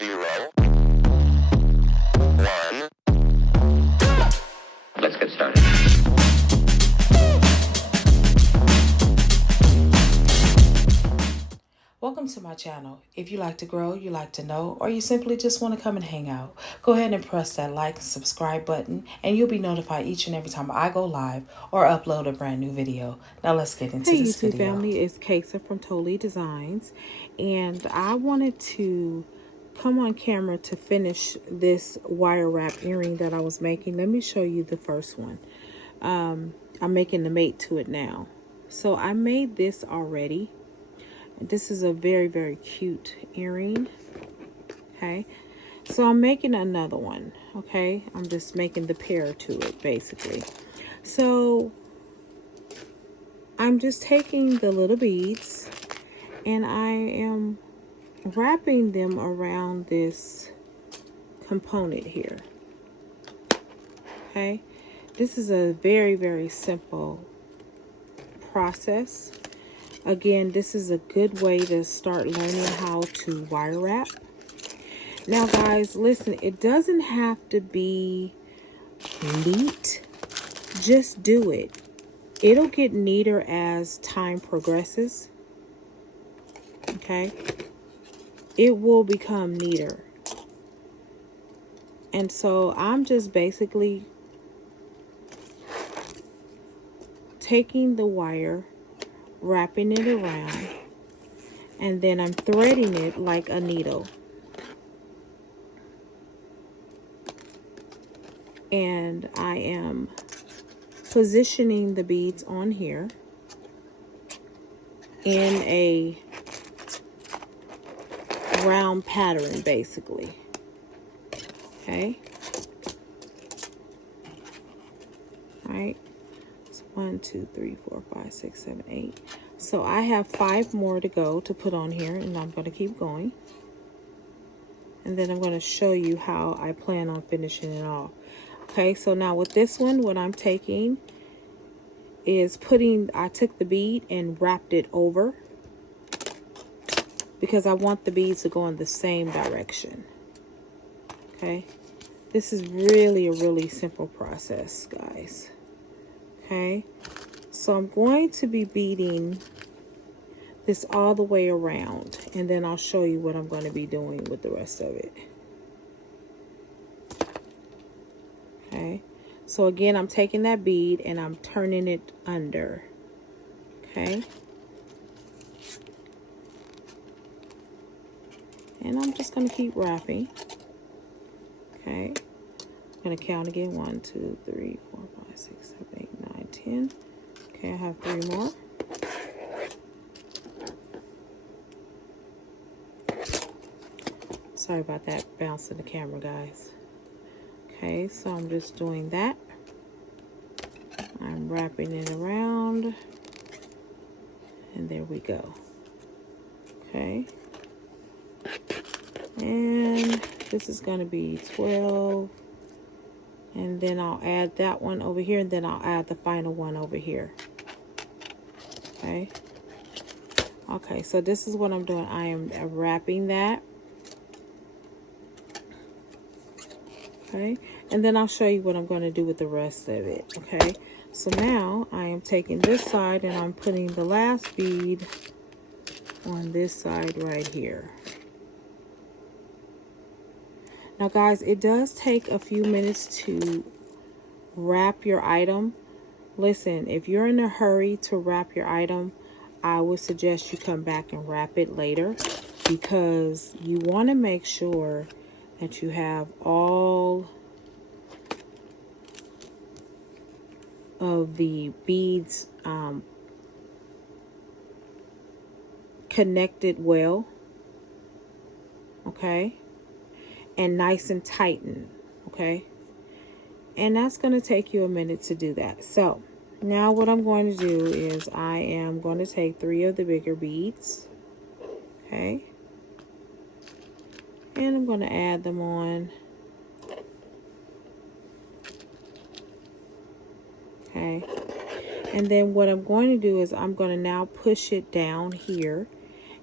0, 1. Let's get started. Welcome to my channel. If you like to grow, you like to know, or you simply just want to come and hang out, go ahead and press that like and subscribe button and you'll be notified each and every time I go live or upload a brand new video. Now let's get into this video. Hey YouTube family, it's Kaysa from Tolee Dezigns, and I wanted to come on camera to finish this wire wrap earring that I was making. Let me show you the first one. I'm making the mate to it now. So I made this already. This is a very, very cute earring. Okay, so I'm making another one. Okay, I'm just making the pair to it basically. So I'm just taking the little beads and I am wrapping them around this component here. Okay, this is a very, very simple process. Again, this is a good way to start learning how to wire wrap. Now guys, listen, it doesn't have to be neat. Just do it. It'll get neater as time progresses. Okay? It will become neater. And so I'm just basically taking the wire, wrapping it around, and then I'm threading it like a needle. And I am positioning the beads on here in a round pattern basically. Okay. All right. 1, 2, 3, 4, 5, 6, 7, 8. So I have 5 more to go to put on here, and I'm going to keep going. And then I'm going to show you how I plan on finishing it all. Okay, so now with this one, what I'm taking is I took the bead and wrapped it over because I want the beads to go in the same direction. Okay, this is really a really simple process, guys. Okay, so I'm going to be beading this all the way around, and then I'll show you what I'm going to be doing with the rest of it. Okay, so again, I'm taking that bead and I'm turning it under. Okay, and I'm just going to keep wrapping. Okay, I'm going to count again. 1, 2, 3, 4, 5, 6, 7, 8, 9, 10. Okay, I have 3 more. Sorry about that, bouncing the camera, guys. Okay, so I'm just doing that. I'm wrapping it around, and there we go. Okay, and this is going to be 12, and then I'll add that one over here, and then I'll add the final one over here. Okay, okay, so this is what I'm doing. I am wrapping that. Okay, and then I'll show you what I'm going to do with the rest of it. Okay, so now I am taking this side and I'm putting the last bead on this side right here. Now guys, it does take a few minutes to wrap your item. Listen, if you're in a hurry to wrap your item, I would suggest you come back and wrap it later, because you want to make sure that you have all of the beads connected well, okay, and nice and tightened, okay, and that's going to take you a minute to do that. So now what I'm going to do is I am going to take 3 of the bigger beads, okay, and I'm going to add them on. Okay, and then what I'm going to do is I'm going to now push it down here,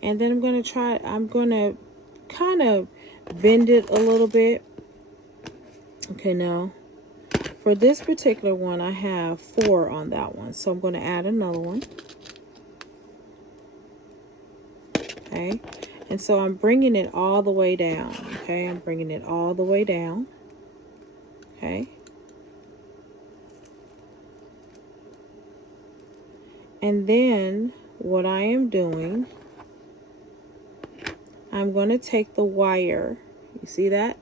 and then I'm going to kind of bend it a little bit. Okay, now for this particular one, I have 4 on that one. So I'm going to add another one. Okay. And so I'm bringing it all the way down. Okay. I'm bringing it all the way down. Okay. And then what I am doing, I'm going to take the wire. You see that?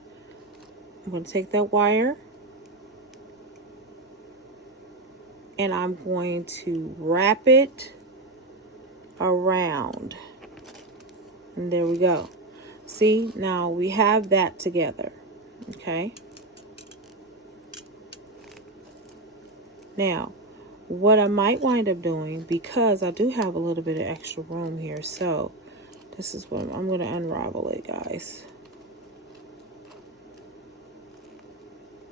I'm going to take that wire. And I'm going to wrap it around. And there we go. See, now we have that together. Okay. Now, what I might wind up doing, because I do have a little bit of extra room here, so this is what I'm going to unravel it, guys.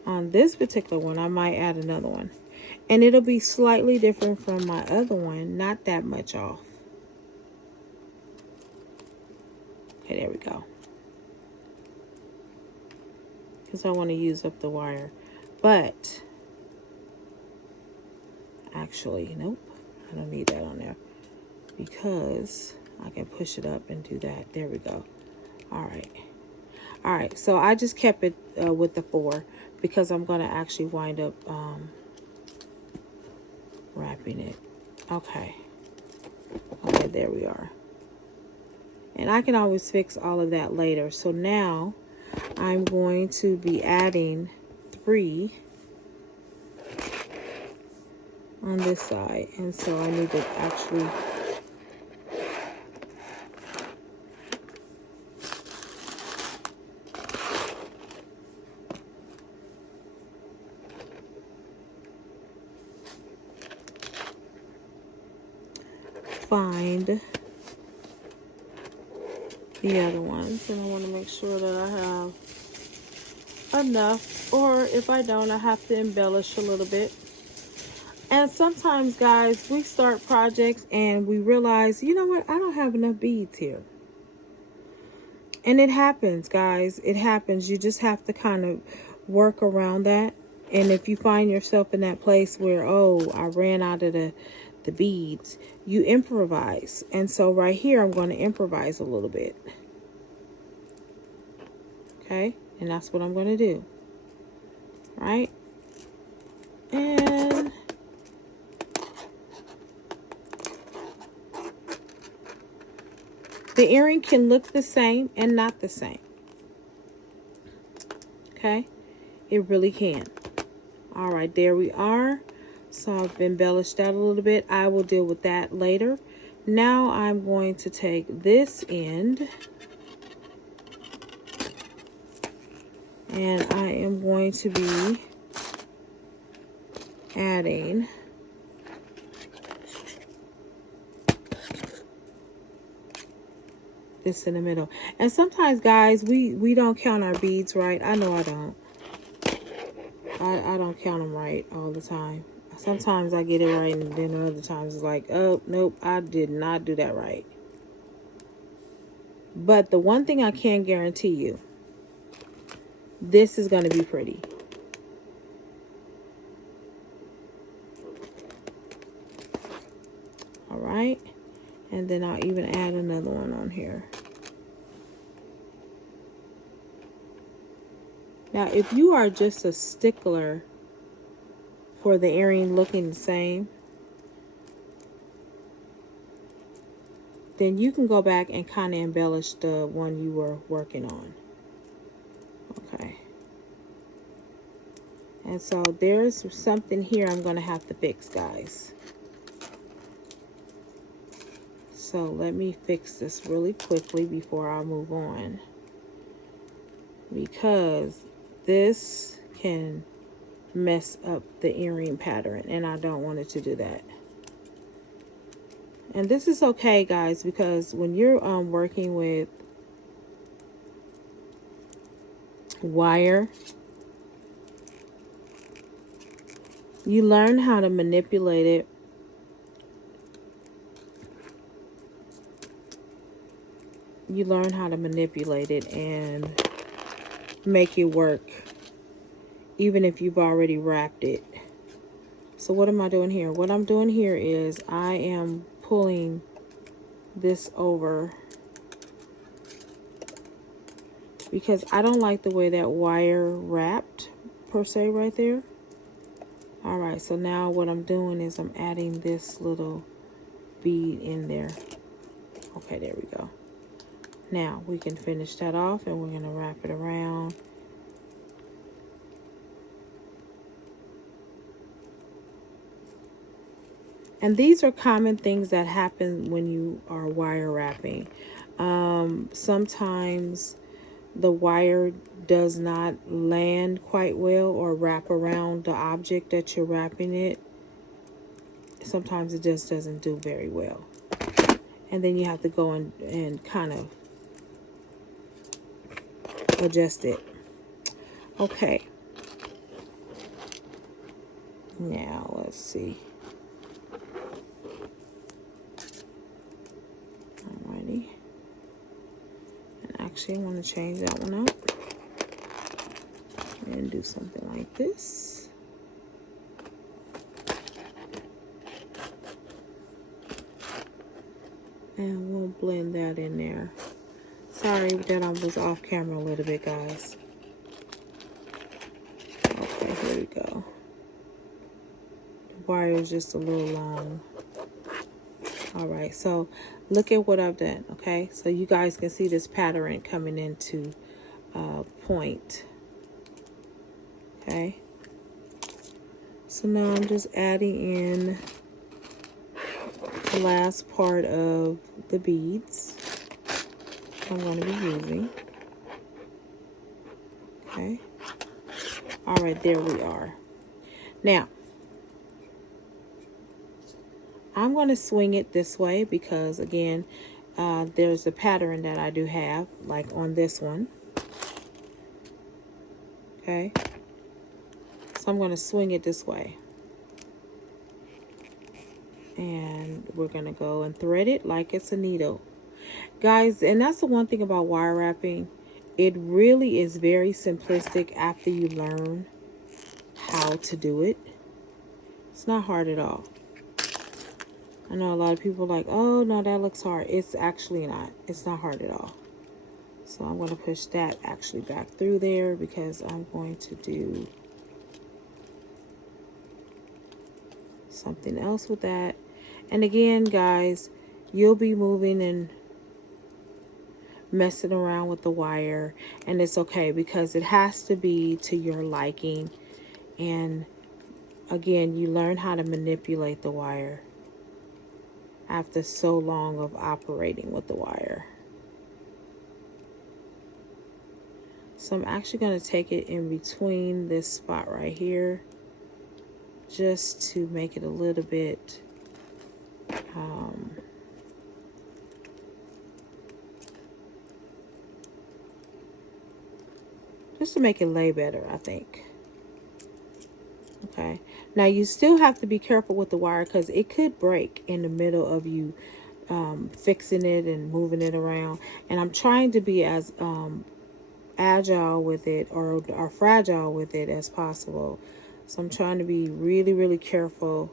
On this particular one, I might add another one. And it'll be slightly different from my other one, not that much off. Okay, there we go. Because I want to use up the wire. But, actually, nope. I don't need that on there. Because I can push it up and do that. There we go. All right. All right, so I just kept it with the 4 because I'm going to actually wind up wrapping it. Okay. Okay, there we are. And I can always fix all of that later. So now I'm going to be adding 3 on this side. And so I need to actually find the other ones, and I want to make sure that I have enough, or if I don't, I have to embellish a little bit. And sometimes, guys, we start projects and we realize, you know what, I don't have enough beads here. And it happens, guys. It happens. You just have to kind of work around that. And if you find yourself in that place where, oh, I ran out of the beads, you improvise. And so right here, I'm going to improvise a little bit. Okay? And that's what I'm going to do. Right? And the earring can look the same and not the same. Okay? It really can. All right, there we are. So I've embellished that a little bit. I will deal with that later. Now I'm going to take this end and I am going to be adding this in the middle. And sometimes, guys, we don't count our beads right. I know I don't. I don't count them right all the time. Sometimes I get it right, and then other times it's like, oh, nope, I did not do that right. But the one thing I can guarantee you, this is going to be pretty. All right. And then I'll even add another one on here. Now, if you are just a stickler for the earring looking the same, then you can go back and kind of embellish the one you were working on. Okay. And so there's something here I'm going to have to fix, guys. So let me fix this really quickly before I move on, because this can mess up the earring pattern and I don't want it to do that. And this is okay, guys, because when you're working with wire, you learn how to manipulate it. You learn how to manipulate it, and make it work, even if you've already wrapped it. So what am I doing here? What I'm doing here is I am pulling this over because I don't like the way that wire wrapped per se right there. All right, so now what I'm doing is I'm adding this little bead in there. Okay, there we go. Now we can finish that off and we're going to wrap it around. And these are common things that happen when you are wire wrapping. Sometimes the wire does not land quite well or wrap around the object that you're wrapping it. Sometimes it just doesn't do very well. And then you have to go and kind of adjust it. Okay. Now let's see. Alrighty. And actually I want to change that one out and do something like this. And we'll blend that in there. Sorry that I was off camera a little bit, guys. Okay, here we go. The wire is just a little long. All right, so look at what I've done, okay? So you guys can see this pattern coming into point, okay? So now I'm just adding in the last part of the beads I'm going to be using. Okay. All right, there we are. Now, I'm going to swing it this way because, again, there's a pattern that I do have, like on this one. Okay. So I'm going to swing it this way. And we're going to go and thread it like it's a needle. Guys, and that's the one thing about wire wrapping. It really is very simplistic after you learn how to do it. It's not hard at all. I know a lot of people are like, oh, no, that looks hard. It's actually not. It's not hard at all. So I'm going to push that actually back through there because I'm going to do something else with that. And again, guys, you'll be moving and messing around with the wire, and it's okay because it has to be to your liking. And again, you learn how to manipulate the wire after so long of operating with the wire. So I'm actually going to take it in between this spot right here just to make it a little bit just to make it lay better, I think. Okay. Now you still have to be careful with the wire because it could break in the middle of you fixing it and moving it around. And I'm trying to be as agile with it or fragile with it as possible. So I'm trying to be really, really careful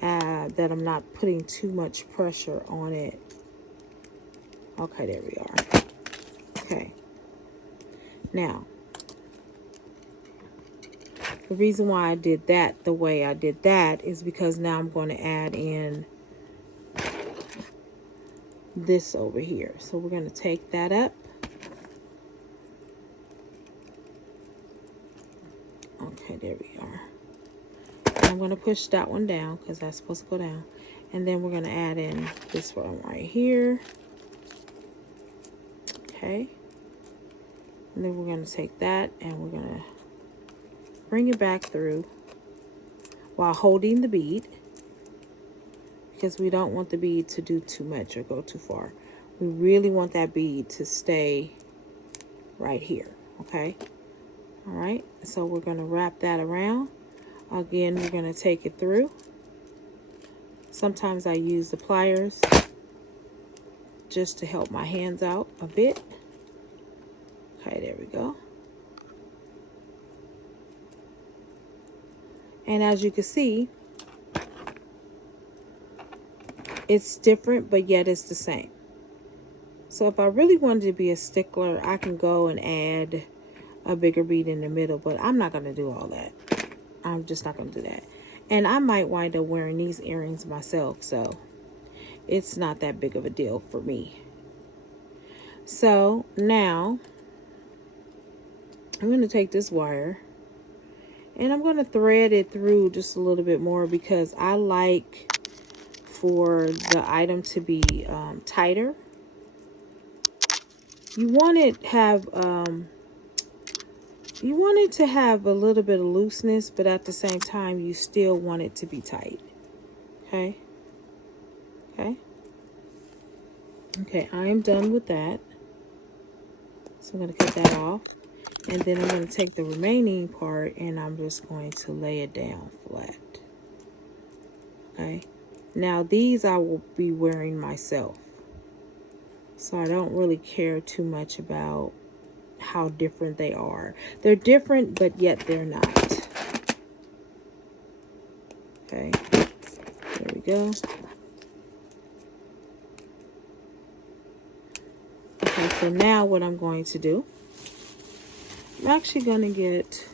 that I'm not putting too much pressure on it. Okay, there we are. Okay. Now, the reason why I did that the way I did that is because now I'm going to add in this over here. So we're going to take that up. Okay, there we are. I'm going to push that one down because that's supposed to go down. And then we're going to add in this one right here. Okay. And then we're going to take that and we're going to bring it back through while holding the bead, because we don't want the bead to do too much or go too far. We really want that bead to stay right here. Okay. All right. So we're going to wrap that around. Again, we're going to take it through. Sometimes I use the pliers just to help my hands out a bit. Okay, there we go. And as you can see, it's different, but yet it's the same. So if I really wanted to be a stickler, I can go and add a bigger bead in the middle, but I'm not going to do all that. I'm just not going to do that. And I might wind up wearing these earrings myself, so it's not that big of a deal for me. So now I'm going to take this wire and I'm going to thread it through just a little bit more, because I like for the item to be tighter. You want it to have a little bit of looseness, but at the same time you still want it to be tight. Okay. Okay, I am done with that. So I'm going to cut that off. And then I'm going to take the remaining part and I'm just going to lay it down flat. Okay. Now these I will be wearing myself. So I don't really care too much about how different they are. They're different, but yet they're not. Okay. There we go. Okay, so now what I'm going to do, I'm actually going to get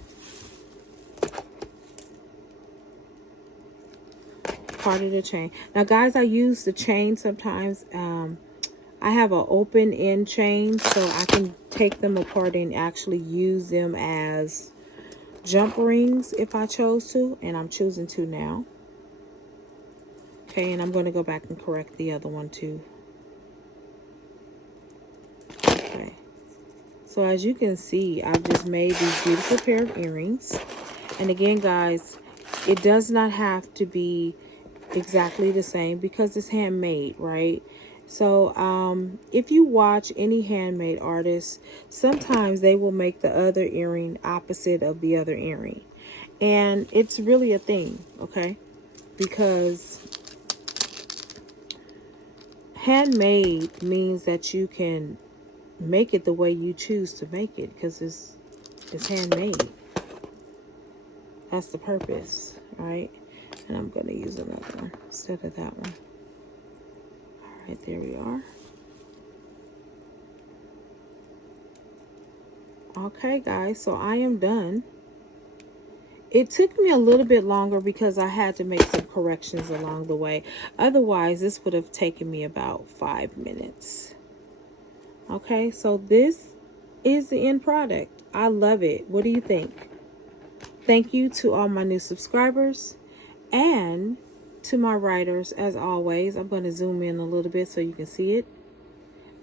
part of the chain. Now guys, I use the chain sometimes. I have an open end chain, so I can take them apart and actually use them as jump rings if I chose to, and I'm choosing to now. Okay, and I'm going to go back and correct the other one too. Okay, so as you can see, I've just made these beautiful pair of earrings. And again, guys, it does not have to be exactly the same because it's handmade, right? So if you watch any handmade artists, sometimes they will make the other earring opposite of the other earring, and it's really a thing, okay? Because handmade means that you can make it the way you choose to make it, because it's handmade. That's the purpose, right? And I'm going to use another one instead of that one. All right, there we are. Okay, guys, so I am done. It took me a little bit longer because I had to make some corrections along the way. Otherwise, this would have taken me about 5 minutes. Okay, so this is the end product. I love it. What do you think? Thank you to all my new subscribers and to my writers. As always, I'm going to zoom in a little bit so you can see it.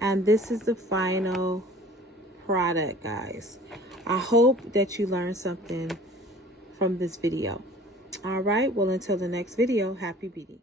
And this is the final product, guys. I hope that you learned something from this video. All right, well, until the next video, happy beading.